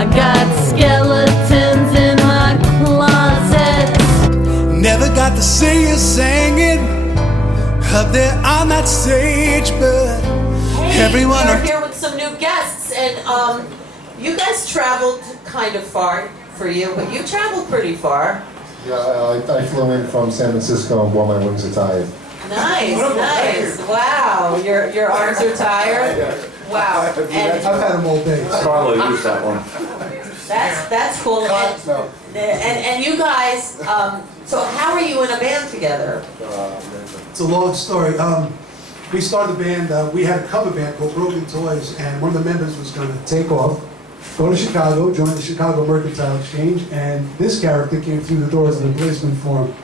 I got skeletons in my closet. Never got to see you singing up there on that stage, but Hey, everyone we're here with some new guests, and you guys traveled kind of far for you, but you traveled pretty far. Yeah, I flew in from San Francisco and wore my wings are tired. Nice, nice. Wow, your arms are tired. Wow, and I've had them all day. Carlo used that one. that's cool. And you guys, so how are you in a band together? It's a long story. We started the band, we had a cover band called Broken Toys, and one of the members was going to take off, go to Chicago, join the Chicago Mercantile Exchange, and this character came through the doors of the replacement for him.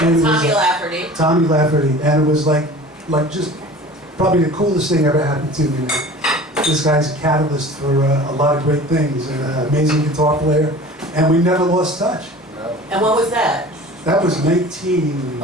And it was Tommy Lafferty. Tommy Lafferty, and it was like just probably the coolest thing ever happened to me. This guy's a catalyst for a lot of great things, and an amazing guitar player, and we never lost touch. And what was that? That was A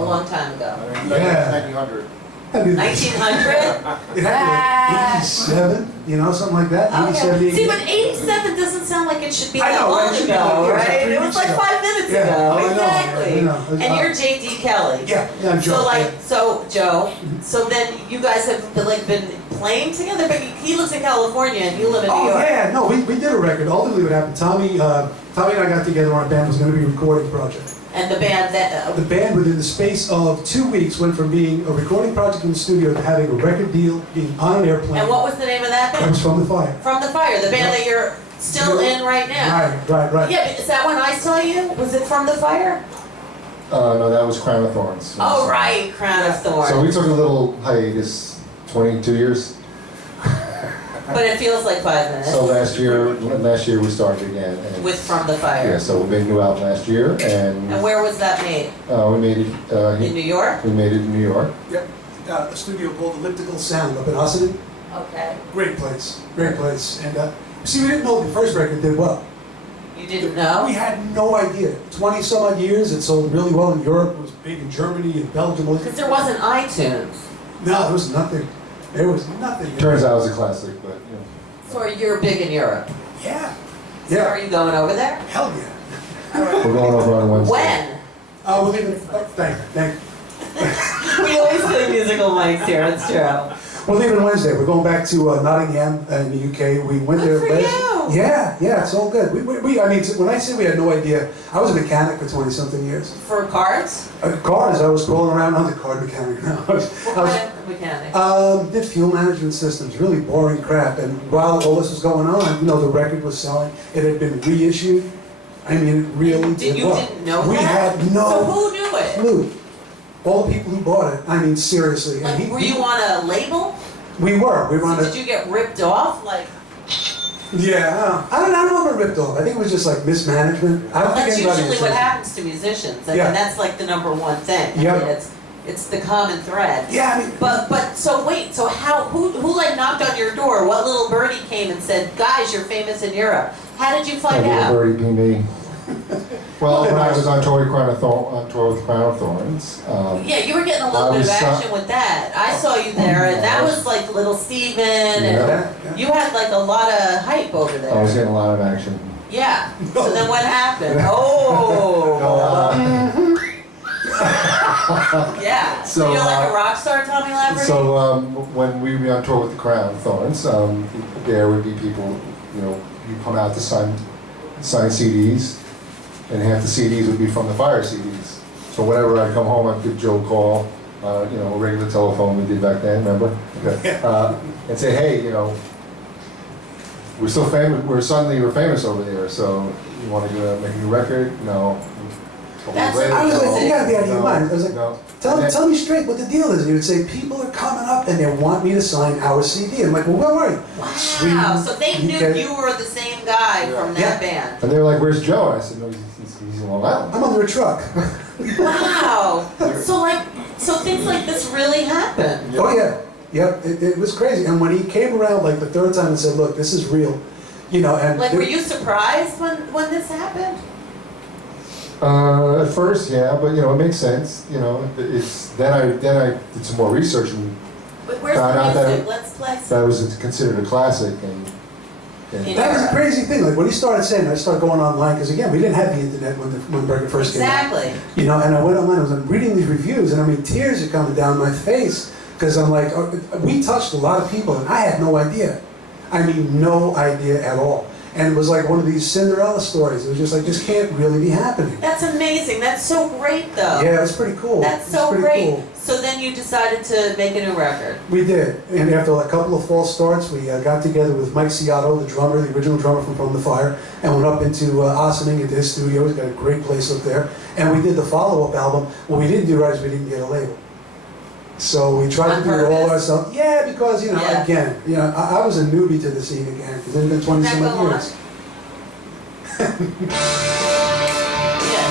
long time ago. Yeah. 1900. 1900? It had to be 87, you know, something like that. 87, Okay. See, 88. but 87 doesn't sound like it should be I that know, long it should be ago, like, yeah, right? three It was weeks like ago. 5 minutes Yeah, ago. I know, Exactly. I know. And you're J.D. Kelly. Yeah, I'm So Joe. like, so Joe, so then you guys have like been playing together, but he lives in California and you live in New Oh York. yeah, no, we did a record. Ultimately what happened, Tommy and I got together on a band. It was going to be a recording project. And the band that The band within the space of 2 weeks went from being a recording project in the studio to having a record deal, being on an airplane. and what was the name of that That band? was From the Fire. From the Fire, the band that you're still in right now. Right. Yeah, but is that when I saw you? Was it From the Fire? No, that was Crown of Thorns. Oh right, Crown of Thorns. So we took a little hiatus, 22 years. But it feels like 5 minutes. So last year we started again. And With From the Fire. yeah, so we made a new album last year, And and where was that made? we made it. In New York? We made it in New York. Yep. A studio called Elliptical Sound up in Austin. Okay. Great place. Great place. And see, we didn't know the first record did well. You didn't know? We had no idea. 20 some odd years, it sold really well in Europe. It was big in Germany and Belgium. Because there wasn't iTunes. No, there was nothing. There was nothing. Turns out it was a classic, but you know. So you're big in Europe. Yeah. So are Yeah. you going over there? Hell yeah. We're going over on Wednesday. When? We're leaving. Thank you. We always play musical mics here, it's true. We're leaving Wednesday. We're going back to Nottingham in the UK. We went Good there for last. you. Yeah, it's all good. I mean, when I say we had no idea, I was a mechanic for 20-something years. For cards? Cars, I was crawling around on the car mechanic. No, What kind of mechanic? did fuel management systems, really boring crap. And while all this was going on, you know, the record was selling. It had been reissued. I mean, it really did You well. didn't know We that? had So no who knew it? clue. All the people who bought it, I mean, seriously. Like, And were you on a label? We were on So a. did you get ripped off? Like, Yeah, I don't know if it ripped off. I think it was just like mismanagement. I don't think that's anybody. usually what was- happens to musicians. I Yeah. mean, that's like the number one thing. I Yeah. mean, it's the common thread. Yeah, I mean, But so wait, so who like knocked on your door? What little birdie came and said, guys, you're famous in Europe? How did you find Little out? birdie be me. Well, when I was on tour with Crown of Thorns, Yeah, you were getting a little I bit of was, action with that. I saw you there, and that was like Little Steven, and Yeah. you had like a lot of hype over I was there. getting a lot of action. Yeah. So then what happened? Oh. Yeah. So So, you're like a rock star, Tommy Lafferty? So when we were on tour with the Crown of Thorns, there would be people, you know, you come out to sign CDs, and half the CDs would be From the Fire CDs. So whenever I'd come home, I'd give Joe a call, you know, a regular telephone we did back then, remember? Okay. And say, hey, you know, we're so famous, we're famous over there, so you want to make a new record? No. That's Later, I was like, no, you gotta be out of your no, mind. I was like, no. tell me straight what the deal is. And he would say, people are coming up and they want me to sign our CD. I'm like, well, where were you? Wow. Sweden, So they knew UK. you were the same guy from Yeah. that band. And they were like, where's Joe? And I said, no, he's in Long Island. I'm under a truck. Wow. So things like this really happen. Oh yeah, yep. It was crazy. And when he came around like the third time and said, look, this is real, you know, and Like, were you surprised when this happened? At first, yeah, but you know, it makes sense. You know, then I did some more research and But where's Found the out that- music? Let's play that some. was considered a classic. And In That was a Europe. crazy thing. Like when he started saying, I started going online because again, we didn't have the internet when the burger first came out. Exactly. You know, and I went online. I was reading these reviews, and I mean, tears are coming down my face because I'm like, oh, we touched a lot of people, and I had no idea. I mean, no idea at all. And it was like one of these Cinderella stories. It was just like, this can't really be happening. That's amazing. That's so great, though. Yeah, it was pretty cool. That's It was so pretty great. cool. So then you decided to make a new record. We did, and after a couple of false starts, we got together with Mike Ciotto, the drummer, the original drummer from the Fire, and went up into Ossining into his studio. He's got a great place up there, and we did the follow-up album. What we didn't do right is we didn't get a label, so we tried On to do it all purpose? ourselves. Yeah, because Yeah. again, I was a newbie to the scene again because it's been 20 some Now odd go on. years. Yeah,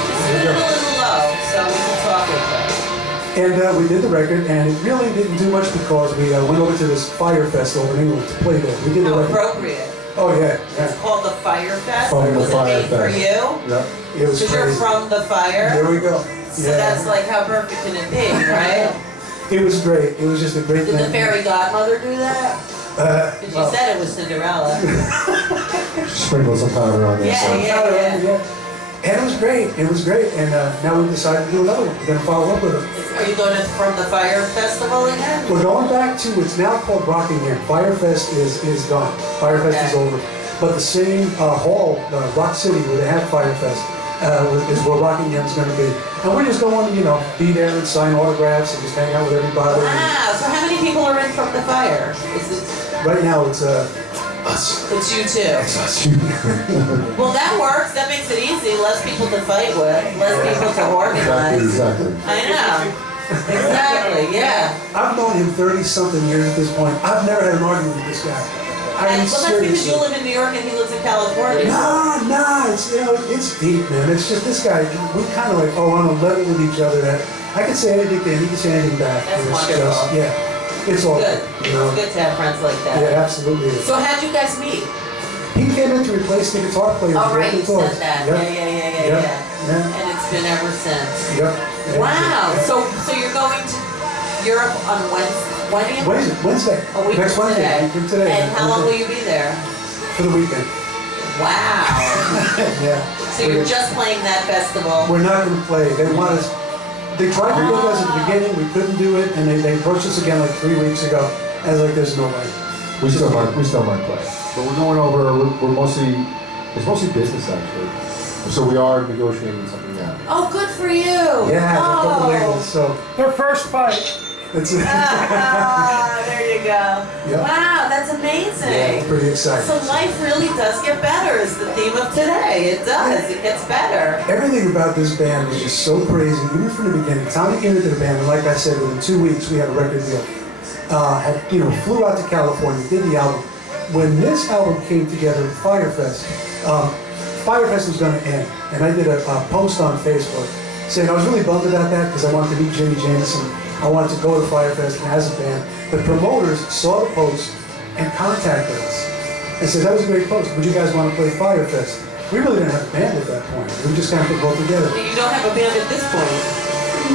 just put it a little low so we can talk with it. And we did the record, and it really didn't do much because we went over to this Fire Fest over in England to play there. We did the How record. appropriate. Oh yeah, yeah. It's called the Fire Fest. From the Was Fire it made for Fest. you? Yep. It was Because you're crazy. from the fire. There we go. So that's like, how perfect can it be, right? It was great. It was just a great Did thing. the fairy godmother do that? Because you well, said it was Cinderella. Sprinkle some powder on there. Yeah, so. yeah. And it was great. It was great. And now we've decided to do another one. We're going to follow up with it. Are you going to From the Fire Festival again? We're going back to what's now called Rockingham. Firefest is done. Firefest is Okay. over. But the same hall, Rock City, where they had Firefest, is where Rockingham is going to be. And we're just going to, be there and sign autographs and just hang out with everybody. Wow. So how many people are in From the Fire? Is it, Right now, it's us. it's you two. It's us. Well, that works. That makes it easy. Less people to fight with. Less people to organize. Exactly. I know. Exactly. Yeah. I've known him 30-something years at this point. I've never had an argument with this guy. I mean, And, well, that's because seriously. you live in New York and he lives in California. Nah, it's it's deep, man. It's just this guy. We kind of like on a level with each other that I can say anything to him, he can say anything back. That's And it's wonderful. it's all Good. you know. It's good to have friends like that. Yeah, absolutely. Is. So how'd you guys meet? He came in to replace the guitar player. Oh, for right, you Broken said Toys. that. Yep. Yeah. Yeah. And it's been ever since. Yep. Wow. Yeah. So you're going to Europe on Wednesday? When are you? Wednesday. A week Next from Wednesday. today. A week from today. And how long will you be there? For the weekend. Wow. Yeah. So you're just playing that festival. We're not going to play. They want us. They tried to book us at the beginning. We couldn't do it, and they approached us again like 3 weeks ago. I was like, "There's no way." We still might play. But we're going over, it's mostly business actually. So we are negotiating something now. Oh, good for you. Yeah, a couple Oh. labels. So Their first fight. that's it. Ah, there you go. Yep. Wow, that's Yeah, amazing. pretty exciting. So life really does get better is the theme of today. It does. It gets better. Everything about this band was just so crazy, even from the beginning. Tommy came into the band, and like I said, within 2 weeks we had a record deal. Flew out to California, did the album. When this album came together with Firefest, Firefest was going to end, and I did a post on Facebook saying I was really bummed about that because I wanted to meet Jimmy Jameson. I wanted to go to Firefest and as a band. The promoters saw the post and contacted us and said, "That was a great post. Would you guys want to play Firefest?" We really didn't have a band at that point. We just kind of put both together. But you don't have a band at this point.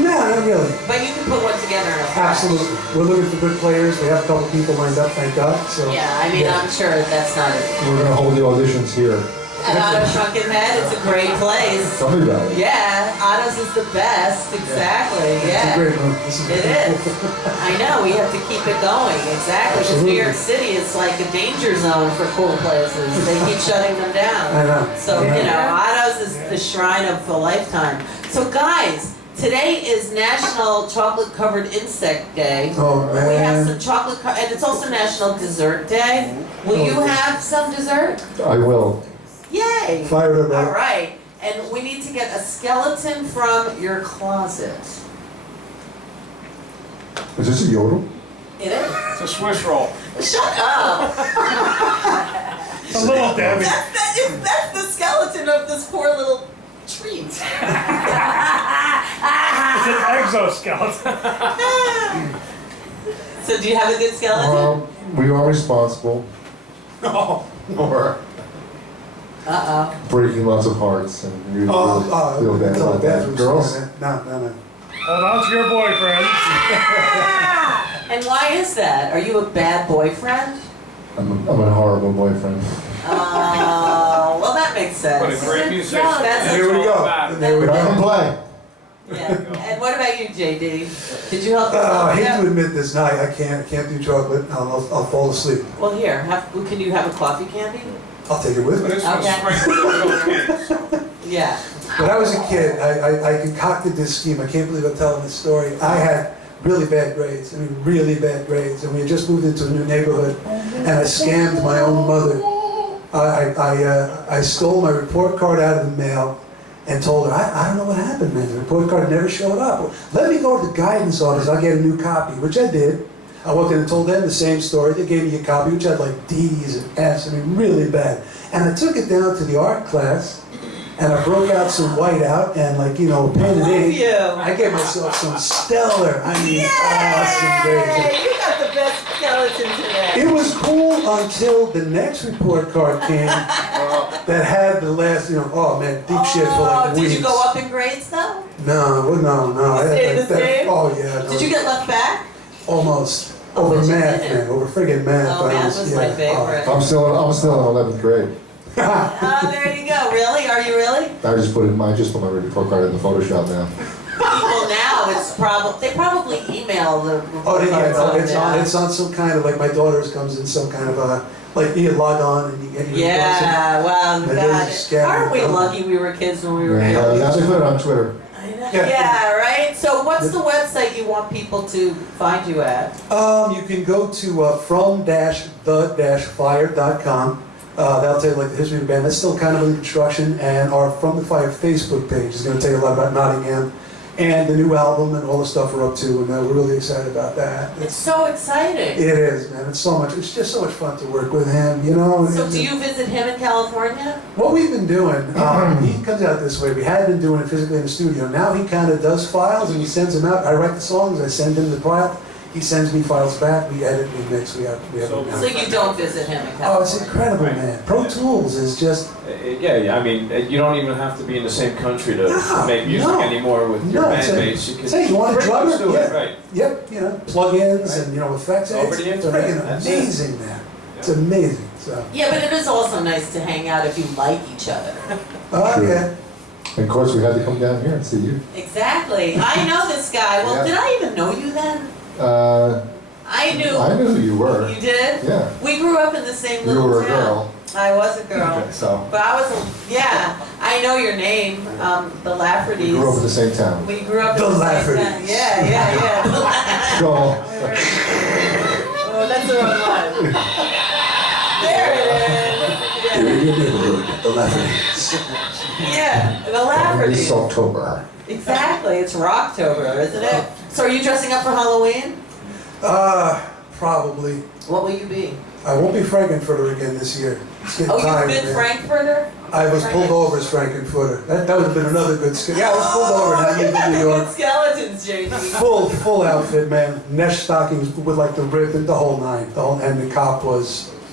No, not really. But you can put one together in a flash. Absolutely. We're looking for good players. We have a couple people lined up, thank God. So Yeah, I mean, I'm sure that's not it. We're gonna hold the auditions here. At Otto's Shrunken Head, it's a great place. Tell me about it. Yeah, Otto's is the best. Exactly. It's a Yeah. great room. This is It is. I know, we have to keep it going, exactly. Because New Absolutely. York City is like a danger zone for cool places. They keep shutting them down. I know. So, Otto's is the shrine of a lifetime. So guys, today is National Chocolate Covered Insect Day. Oh, We have man. some chocolate, and it's also National Dessert Day. Will you have some dessert? I will. Yay! Fire it All up. right, and we need to get a skeleton from your closet. Is this a yodel? It is? It's a Swiss roll. Shut up! It's a little Debbie. That's the skeleton of this poor little treat. It's an exoskeleton. So do you have a good skeleton? We are responsible No. for Uh-oh. breaking lots of hearts and we feel bad it's all about that. bedroom Girls? stuff, man. No. Hold on to your boyfriend. And why is that? Are you a bad boyfriend? I'm a horrible boyfriend. Oh, well, that makes What a sense. great musician. That's Here we go. Bad. There we But I go. don't play. Yeah. And what about you, JD? Did you help? I hate Yeah. to admit this, no, I can't do chocolate. I'll fall asleep. Well, here, can you have a coffee candy? I'll take it with But me. this one's Okay. sprinkled with little kids, so. Yeah. When I was a kid, I concocted this scheme. I can't believe I'm telling this story. I had really bad grades. I mean, really bad grades. And we had just moved into a new neighborhood, and I scammed my own mother. I stole my report card out of the mail and told her, I don't know what happened, man. The report card never showed up. Let me go to the guidance office. I'll get a new copy, which I did. I walked in and told them the same story. They gave me a copy, which had like D's and F's. I mean, really bad. And I took it down to the art class, and I broke out some whiteout and, like, you know, a pen and Love ink. you. I gave myself some stellar, awesome grades. Yay! You got the best skeleton today. It was cool until the next report card came that had the last, oh man, deep shit for like weeks. Did you go up in grades though? No. You stayed the same? Oh yeah. No, Did you get left back? Almost. Oh, Over but you math, didn't. man. Over friggin' math. Oh, I math was my favorite. I'm still in 11th grade. Oh, there you go. Really? Are you really? I just put my report card in the Photoshop now. People now, they probably email the Oh, report yeah, cards no, it's on some kind of, like, my daughter's comes in some kind of like, you log on and you get your Yeah, well, And then God, you scan aren't we it. lucky we were kids when we were Now kids? they put it on Twitter. I know. Yeah. Yeah, right? So what's the website you want people to find you at? You can go to from-the-fire.com. That'll tell you like the history of the band. That's still kind of in construction, and our From the Fire Facebook page is going to tell you a lot about Nottingham and the new album and all the stuff we're up to, and we're really excited about that. It's so exciting. It is, man. It's just so much fun to work with him, you know. So do you visit him in California? What we've been doing, he comes out this way. We had been doing it physically in the studio. Now he kind of does files and he sends them out. I write the songs, I send him the file. He sends me files back. We edit, we mix. We have it now. So you don't visit him in Oh, California? it's incredible, man. Pro Tools is just Yeah, I mean, you don't even have to be in the same country to No, make music no. anymore with your it's bandmates. You can say you want a pretty much drummer? do it, Yeah. right. Yep, plugins Right. and effects. Over It's the internet, friggin' that's it. amazing, man. It's amazing. So, Yeah, but it is also nice to hang out if you like each other. Sure. yeah. And of course, we had to come down here and see you. Exactly. I know this guy. Well, Yeah. did I even know you then? I knew. I knew who you were. You did? Yeah. We grew up in the same You little were a town. girl. I was a girl. Okay, so But I was, yeah, I know your name, the Laffertys. we grew up in the same town. We grew up in The the same Laffertys. town. Yeah. The Laffertys. Go. Oh, that's the wrong one. There it is. In your neighborhood, the Laffertys. Yeah, the It's Laffertys. October. Exactly, it's Rocktober, isn't it? So are you dressing up for Halloween? Probably. What will you be? I won't be Frankenfurter again this year. It's getting Oh, tired, you've been man. Frankfurter? I was pulled over as Frankenfurter. That would have been another good skill. Yeah, I was pulled over and I lived in New York. Good skeletons, JD. Full outfit, man. Mesh stockings with like the ribbon, the whole nine. And the cop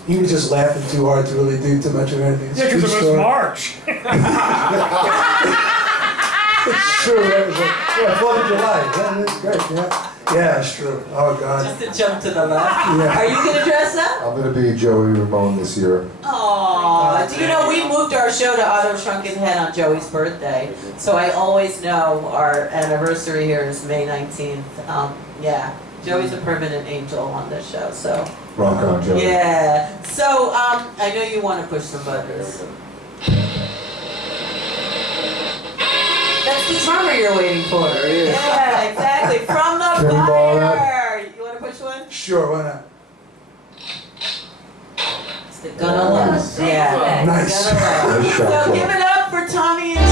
he was just laughing too hard to really do too much of anything. It's a Yeah, true because it was story. March. It's true. That was like, 4th of July. Yeah, that's great. Yeah, it's true. Oh, God. Just to jump to the left. Yeah. Are you gonna dress up? I'm gonna be Joey Ramone this year. Aww, do you know we moved our show to Otto Shrunken Head on Joey's birthday, so I always know our anniversary here is May 19th. Yeah, Joey's a permanent angel on this show, so. Rock on, Joey. Yeah, so I know you want to push some buttons. That's the drummer you're waiting for. Yeah, exactly. From the Can we borrow that? fire. You want to push one? Sure, why not? It's the gonna love. Yeah. Nice. Gonna love. Nice shot, So Joey. give it up for Tommy and